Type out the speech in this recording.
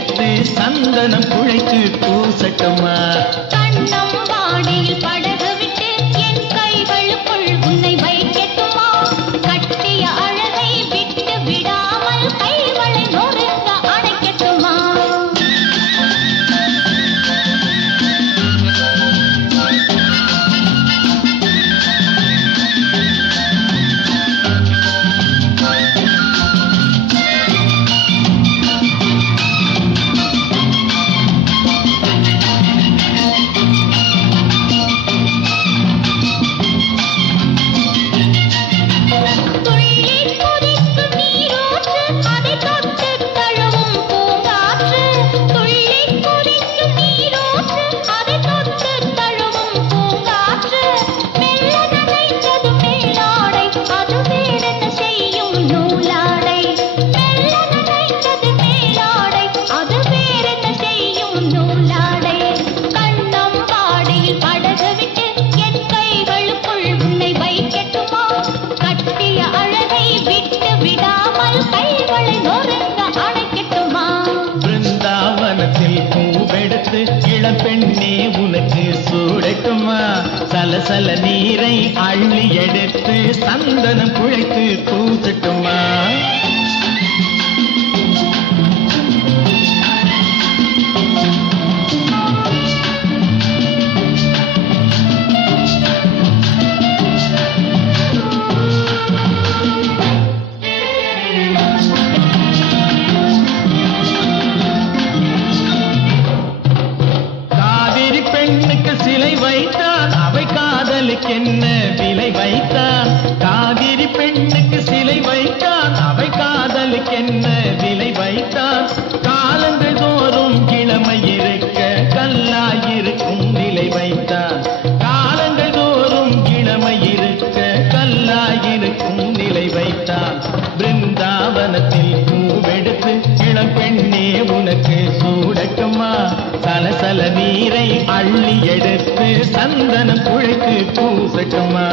எடுத்து சந்தனம் குழைத்து பூசட்டுமா? கண்ணம் வாடியில் படகு விட்டு என் கைகளுக்குள் உன்னை வைக்கட்டுமா? கட்டிய அழகை விட்டு விடாமல் கைகளை நொறுங்க அணைக்கட்டுமா? பெண்ணே உனக்கு சூடட்டுமா? சலசல நீரை அள்ளி எடுத்து சந்தனம் குழைத்து பூசட்டுமா? சிலை வைத்தான் அவை காதலுக்கென்ன விலை வைத்தான்? காவிரி பெண்ணுக்கு சிலை வைத்தான் அவை காதலுக்கென்ன விலை வைத்தான்? காலங்கள் தோறும் இளமை இருக்க கல்லாயிருக்கும் நிலை வைத்தான். காலங்கள் தோறும் இளமை இருக்க கல்லாயிருக்கும் நிலை வைத்தான். பிருந்தாவனத்தில் பூவெடுத்து இளம் பெண்ணே உனக்கு சூடட்டுமா? சலசல நீரை அள்ளி எடுத்து சந்தனம் குழைத்து பூசட்டுமா?